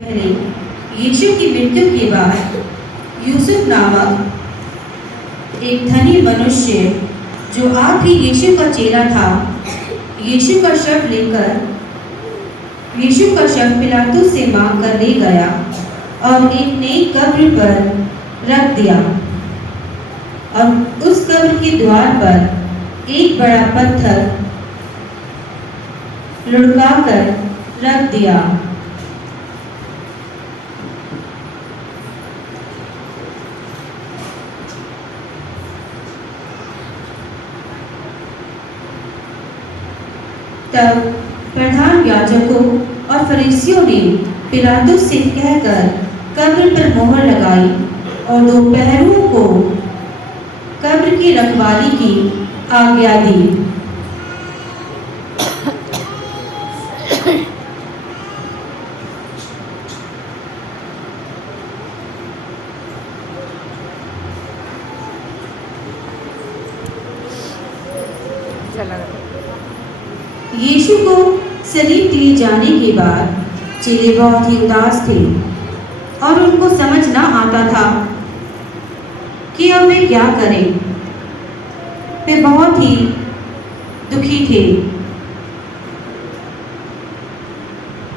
पहले यीशु की मृत्यु के बाद यूसुफ नामक एक धनी मनुष्य जो आप ही यीशु का चेला था, यीशु का शव पिलातुस से मांग कर ले गया और एक नई कब्र पर रख दिया। और उस कब्र के द्वार पर एक बड़ा पत्थर लुढ़का कर रख दिया। तब प्रधान याजकों और फरीसियों ने पिलातुस से कहकर कब्र पर मोहर लगाई और 2 पहरुओं को कब्र की रखवाली की आज्ञा दी। यीशु को सलीब दिए जाने के बाद चेले बहुत ही उदास थे और उनको समझ ना आता था कि अब वे क्या करें। वे बहुत ही दुखी थे।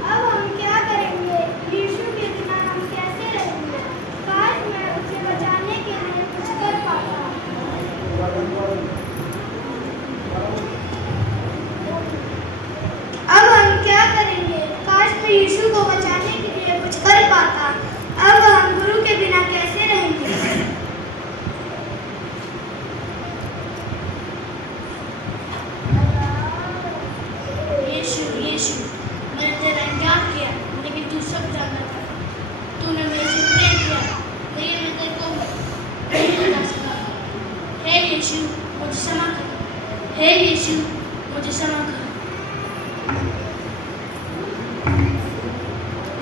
अब हम क्या करेंगे? यीशु के बिना हम कैसे रहेंगे? काश मैं उसे बचाने के लिए कुछ कर पाता। अब हम क्या करेंगे? काश मैं यीशु को बचाने के लिए कुछ कर पाता। अब हम गुरु के बिना कैसे रहेंगे? यीशु यीशु, मैंने तेरा इनकार किया, लेकिन तू सब जानता था। तूने मेरे से प्रेम किया, लेकिन मैं तेरे को नहीं बता सका। हे यीशु, मुझे क्षमा कर। हे यीशु, मुझे क्षमा कर।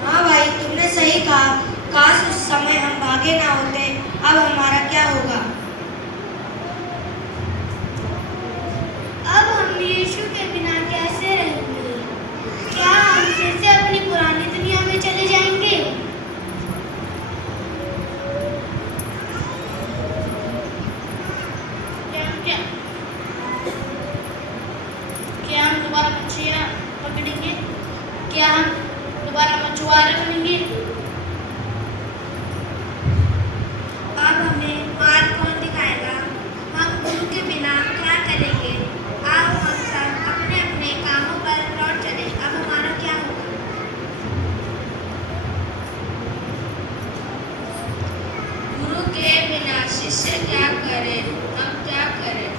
हाँ भाई, तुमने सही कहा। काश उस समय हम भागे ना होते। अब हमारा क्या होगा? अब हम यीशु के बिना कैसे रहेंगे? क्या हम फिर से अपनी पुरानी दुनिया में चले जाएंगे? क्या क्या हम दोबारा मछलियाँ पकड़ेंगे? क्या हम दोबारा मछुआरे बनेंगे? अब हमें मार्ग कौन दिखाएगा? हम गुरु के बिना क्या करेंगे? आओ हम सब अपने अपने कामों पर लौट चले। अब हमारा क्या होगा? गुरु के बिना शिष्य क्या करे? हम क्या करें?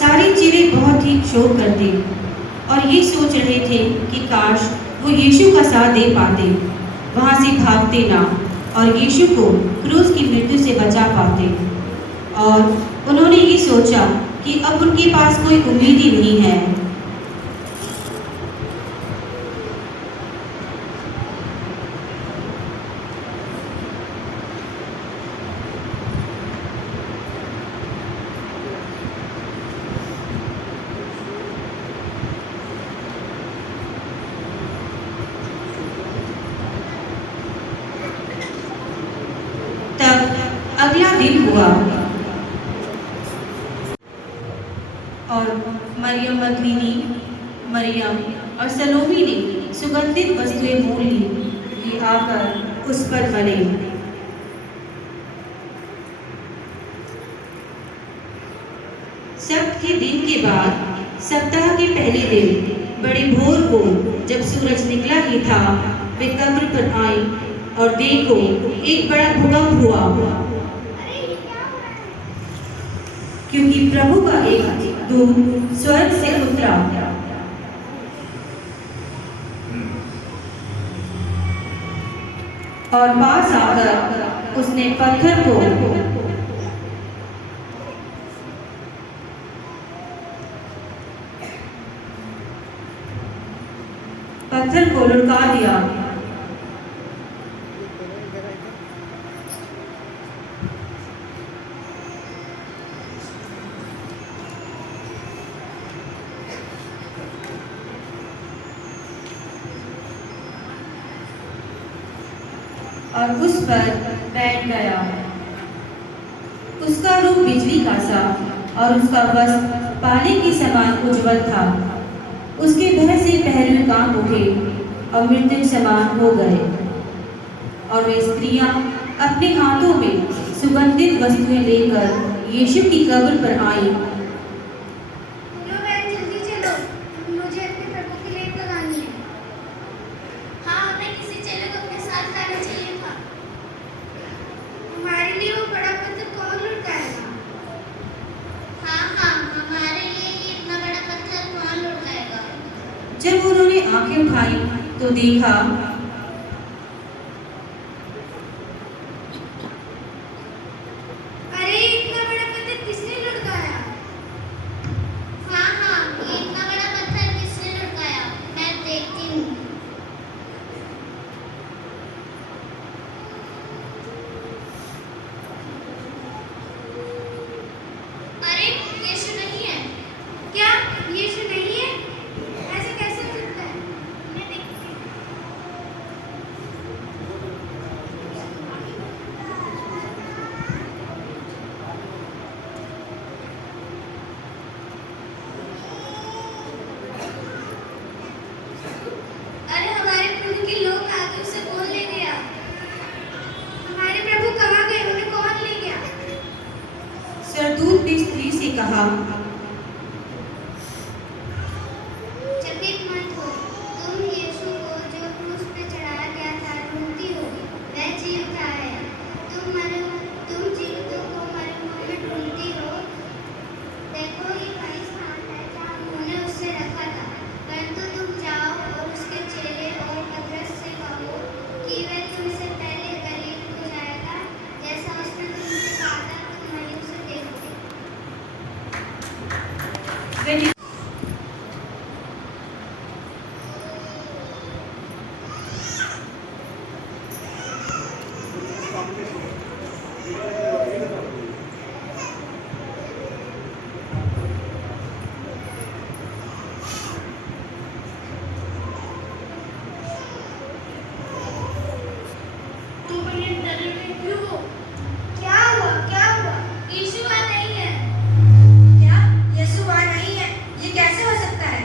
सारे चेले बहुत ही शोक करते और ये सोच रहे थे कि काश वो यीशु का साथ दे पाते, वहाँ से भागते ना और यीशु को क्रूस की मृत्यु से बचा पाते। और उन्होंने ये सोचा कि अब उनके पास कोई उम्मीद ही नहीं है। अगला दिन हुआ और मरियम मगदलीनी, मरियम और सलोमी ने सुगंधित वस्तुएं मोल ली कि आकर उस पर मरे। सप्त के दिन के बाद सप्ताह के पहले दिन बड़े भोर को जब सूरज निकला ही था, वे कब्र पर आई और देखो एक बड़ा भूकंप हुआ, क्योंकि प्रभु का एक दूत स्वर्ग से उतरा और पास आकर उसने पत्थर को लुढ़का दिया। और उस पर बैठ गया। उसका रूप बिजली का सा और उसका वस्त्र पानी के समान उज्ज्वल था। उसके भय से पहरुए कांप उठे और मृत्यु समान हो गए। और वे स्त्रियां अपने हाथों में सुगंधित वस्तुएं लेकर यीशु की कब्र पर आईं। लो बहन, जल्दी चलो, मुझे अपने प्रभु के लिए बुलानी है। हाँ, हमें किसी चेले को अपने साथ लाना चाहिए था। हमारे लिए वो बड़ा पत्थर कौन लुटाएगा? हाँ, हमारे लिए ये इतना बड़ा पत्थर कौन लुटाएगा? जब उन्होंने आंखें उठाई तो देखा अरे, इतना बड़ा पत्थर किसने लुटाया? हाँ, ये इतना बड़ा पत्थर किसने लुटाया? मैं देखती हूँ। अरे, यीशु नहीं है। क्या यीशु नहीं है? ऐसे कैसे हो सकता है? मैं देखती हूँ। अरे, हमारे प्रभु के लोग आ गए, उसे कौन ले गया? हमारे प्रभु कहाँ गए? उन्हें कौन ले गया? सरदूत ने स्त्री से कहा, चकित मत हो, तुम यीशु को जो क्रूस पे चढ़ाया गया था ढूंढती हो। वह जी उठा है। तुम जीवितों को मरे हुओं में ढूंढती हो। देखो, ये वही स्थान है जहाँ उन्होंने उसे रखा था। परंतु तुम जाओ और उसके चेले और पतरस से कहो कि वह तुमसे पहले गलील को जाएगा, जैसा उसने तुमसे कहा था, तुम वहीं उसे देखोगे। वे तुम ये डरे हुए क्यों हो? क्या हुआ? क्या हुआ? यीशु वहाँ नहीं है। क्या यीशु वहाँ नहीं है? ये कैसे हो सकता है?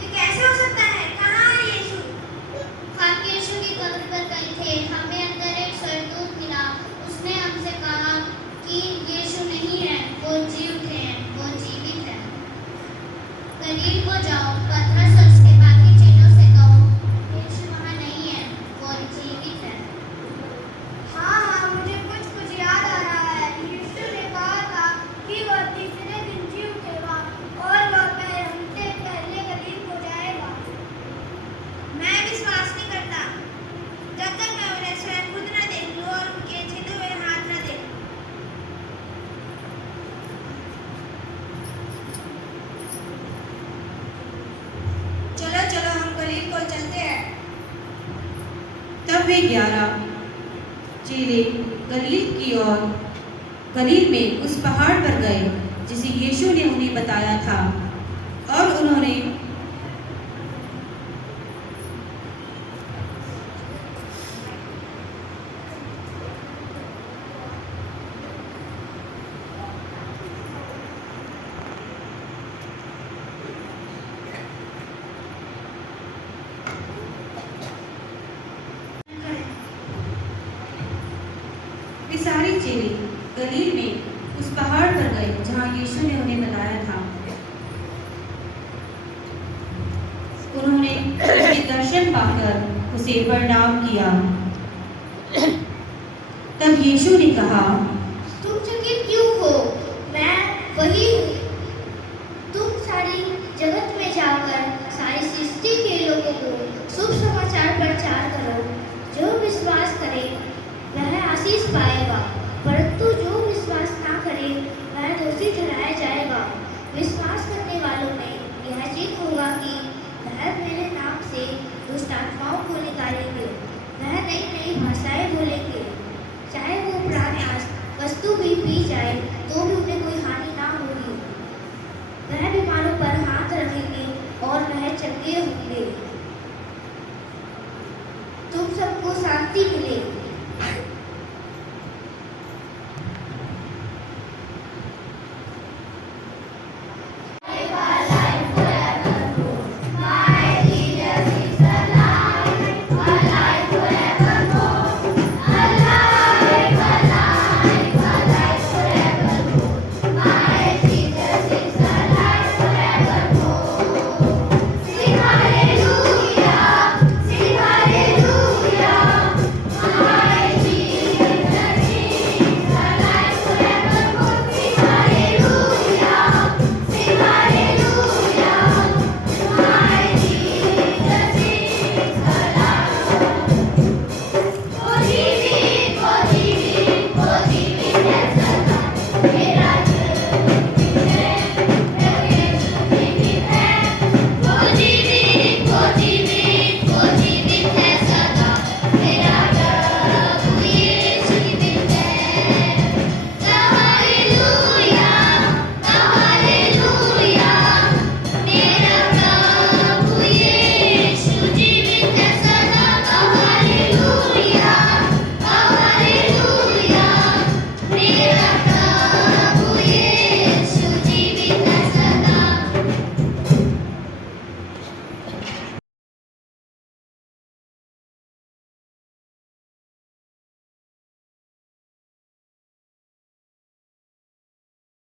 ये कैसे हो सकता है? कहाँ है यीशु? हम यीशु की कब्र पर गए थे। हमें अंदर एक सरदूत मिला। उसने हमसे कहा कि यीशु नहीं है, वो जी उठे हैं, वो जीवित है। गलील को जाओ, पतरस और उसके बाकी चेलों से कहो, यीशु वहाँ नहीं है, वो जीवित है। हाँ, मुझे कुछ याद आ रहा है। यीशु ने कहा था कि वह तीसरे दिन जी उठेगा और वह हमसे पहले गलील को जाएगा। मैं विश्वास नहीं करता जब तक मैं उन्हें स्वयं खुद न देख लूं और उनके छिदे हुए हाथ न देखूं। चलो चलो, हम गलील को चलते हैं। तब वे 11 चेले गलील में उस पहाड़ पर गए जिसे यीशु ने उन्हें बताया था। और उन्होंने वे सारे चेले गलील में उस पहाड़ पर गए जहाँ यीशु ने उन्हें बताया था। उन्होंने उसके दर्शन पाकर उसे प्रणाम किया। तब यीशु ने कहा, तुम चकित क्यों हो? मैं वही हूँ। तुम सारी जगत में जाकर सारी सृष्टि के लोगों को शुभ समाचार प्रचार करो। जो विश्वास करे वह आशीष पाएगा, परंतु जो विश्वास ना करे वह दोषी ठहराया जाएगा। विश्वास करने वालों में यह जीत होगा कि वह मेरे नाम से दुष्ट आत्माओं को निकालेंगे, वह नई नई भाषाएं बोलेंगे,